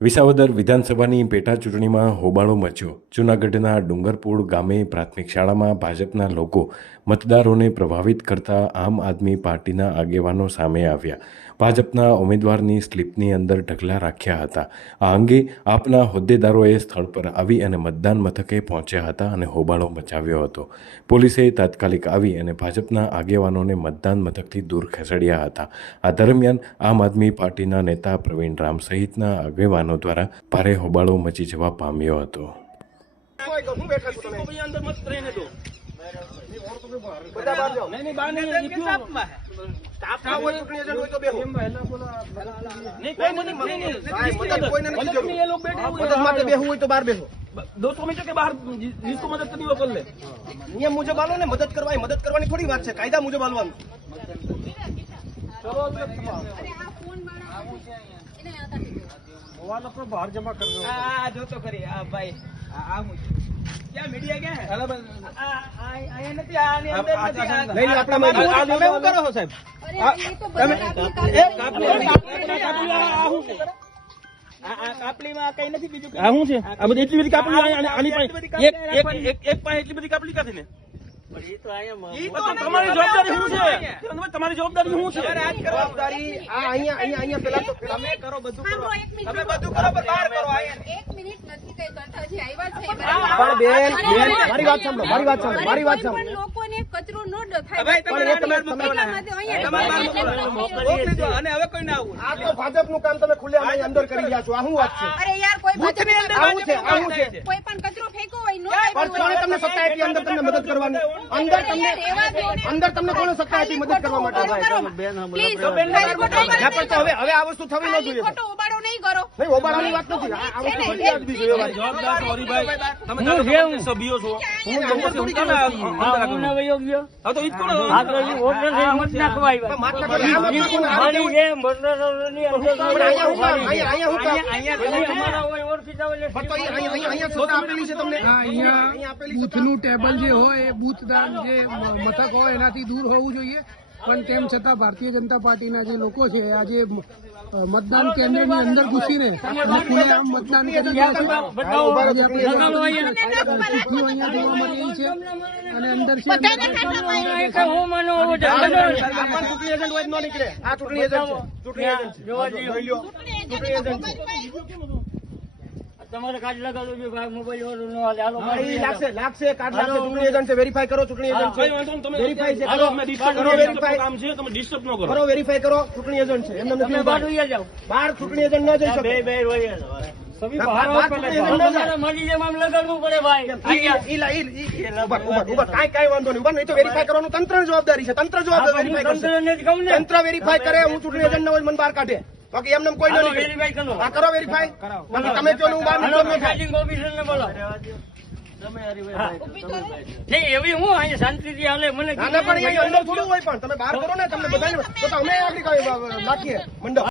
વિસાવદર વિધાનસભાની પેટા ચૂંટણીમાં હોબાળો મચ્યો। જૂનાગઢના ડુંગરપુર ગામે પ્રાથમિક શાળામાં ભાજપના લોકો મતદારોને પ્રભાવિત કરતા આમ આદમી પાર્ટીના આગેવાનો સામે આવ્યા। ભાજપના ઉમેદવારની સ્લીપની અંદર ઢગલા રાખ્યા હતા। આ અંગે આપના હોદ્દેદારોએ સ્થળ પર આવી અને મતદાન મથકે પહોંચ્યા હતા અને હોબાળો મચાવ્યો હતો। પોલીસે તાત્કાલિક આવી અને ભાજપના આગેવાનોને મતદાન મથકથી દૂર ખસેડ્યા હતા। આ દરમિયાન આમ આદમી પાર્ટીના નેતા પ્રવીણ રામ સહિતના આગેવાનો દ્વારા ભારે હોબાળો મચી જવા પામ્યો હતો। नियम मुझे बालो ने मदद करवानी थोड़ी बात है, कायदा मुझे बालवान। बाहर जमा कर दो। जो तो करिए भाई क्या मीडिया क्या है? करो हो साहब કાપલી માં કઈ નથી બીજું આ શું છે? આ બધી એટલી બધી કાપલી આની પાસે એક પાસે એટલી બધી કાપલી કાથી ને તમારી જવાબદારી શું છે? તમારી જવાબદારી શું છે? જવાબદારી આ અહીંયા પેલા તો તમે કરો બધું કરો, તમે બધું કરો પણ બહાર કરો। 1 મિનિટ નથી કઈ કરતા જે આવ્યા છે પણ બેન મારી વાત સાંભળો પણ લોકોને કચરો ન ડખાય ભાઈ તમે અને હવે કોઈ ના આવું। આ તો ભાજપનું કામ તમે ખુલ્લે અંદર કરી રહ્યા છો। આ શું વાત છે? અરે યાર કોઈ બૂથની અંદર આવું છે કોઈ પણ કચરો ફેંકો હોય નો પણ કોણે તમને સત્તા આપી અંદર તમને મદદ કરવાની? અંદર તમને કોણે સત્તા આપી મદદ કરવા માટે? હવે આ વસ્તુ થવી ન જોઈએ। ખોટો ઉબાડો નહીં કરો। નહીં ઓબાળાની વાત નથી, આ વસ્તુ બધી આદમી જોઈએ ભાઈ। જવાબદાર સોરી ભાઈ તમે જાણો સભ્યો છો હું નંબર થોડી કામ હા તો ઈ કોણ માત્ર બૂથનું ટેબલ જે હોય એ બૂથદાન જે મથક હોય એનાથી દૂર હોવું જોઈએ, પણ તેમ છતાં ભારતીય જનતા પાર્ટીના જે લોકો છે આજે મતદાન કેન્દ્રની અંદર ઘૂસીને ખુલ્લેઆમ મતદાન કરી રહ્યા છે। અહીંયા જોવા મળી રહી છે અને અંદર છે ચૂંટણી એજન્ટ હોય ન નીકળે। આ ચૂંટણી એજન્ટ છે। તમારે કાર્ડ લગાડો જો ભાઈ મોબાઈલ વાળો નો લાગશે કાર્ડ લાગશે। ચૂંટણી એજન્ટ છે, વેરીફાઈ કરો। ચૂંટણી એજન્ટ છે, વેરીફાઈ છે, કરો વેરીફાઈ કામ છે તમે ડિસ્ટર્બ ન કરો। કરો વેરીફાઈ કરો। ચૂંટણી એજન્ટ છે, એમને નથી બહાર ચૂંટણી એજન્ટ ન જઈ શકે। કાંઈ વાંધો નહીં, એ તો વેરીફાઈ કરવાનું તંત્ર જવાબદારી છે। તંત્ર જવાબદારી તંત્ર વેરીફાઈ કરે। હું ચૂંટણી એજન્ટ ન હોય મને બહાર કાઢે, બાકી એમને કોઈ નહીં કરો વેરીફાઈ। તમે જો હું બહાર એવી હું અહીંયા શાંતિથી હાલે મને અંદર થોડું હોય, પણ તમે બહાર કરો ને તમને બધાને તો અમે આગળ નાખીએ મંડપ।